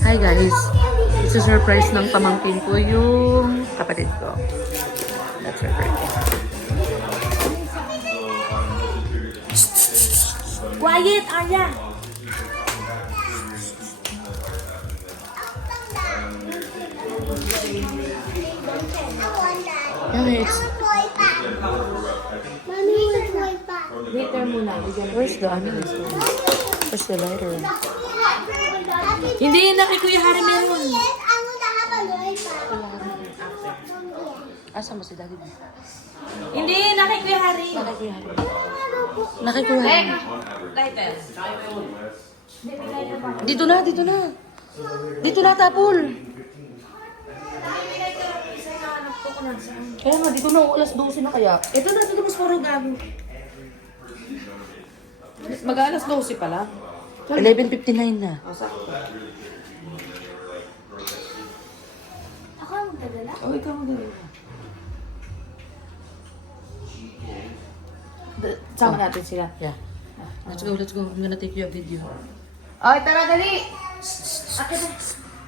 Hi guys! It's a surprise ng pamangkin ko yung kapatid ko. That's her birthday. Quiet, Arya! Guys, Later muna. where's the ano? Where's the lighter? Hindi, na kay Kuya Harry meron. Asa mo si Daddy? Hindi, na kay Kuya Harry. Nakikuha. Lighter. Dito na, dito na. Dito na, tapol. Kaya nga, dito na, alas 12 na kaya. Ito na, ito mas puro gago. Mag-alas 12 pala. 11:59 na. Ako ang magdadala? Oh, ikaw mo dali. Sama natin sila. Yeah. Let's go, let's go. I'm gonna take you a video. Okay, tara, dali! Akin na.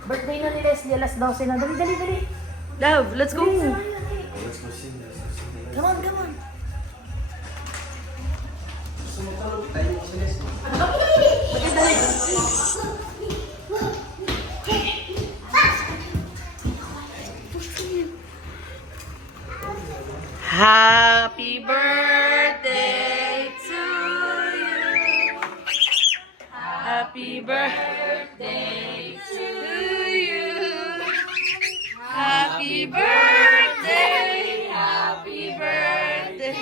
Birthday na ni Leslie, alas 12 na. Dali, dali, dali. Love, let's go. Come on, come on. Happy birthday to you. Happy birthday to you. Happy birthday. Happy birthday.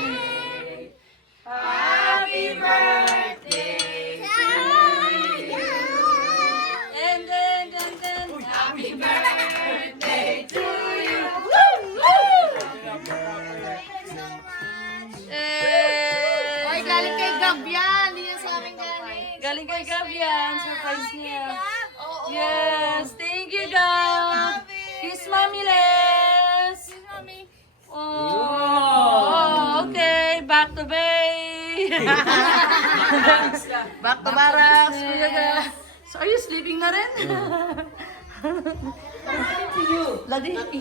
Happy birthday to you. And then, happy birthday to you. Ay, galing kay Gab yan. Hindi yan sa amin galing. Galing kay Gab yan. Surprise niya. Oo. Yes, thank you, Gab. Kiss Mommy Les. Kiss Mommy. Oh, okay. Back to bay. Back to barracks. Kuya Gab. So, are you sleeping na rin? Lagi.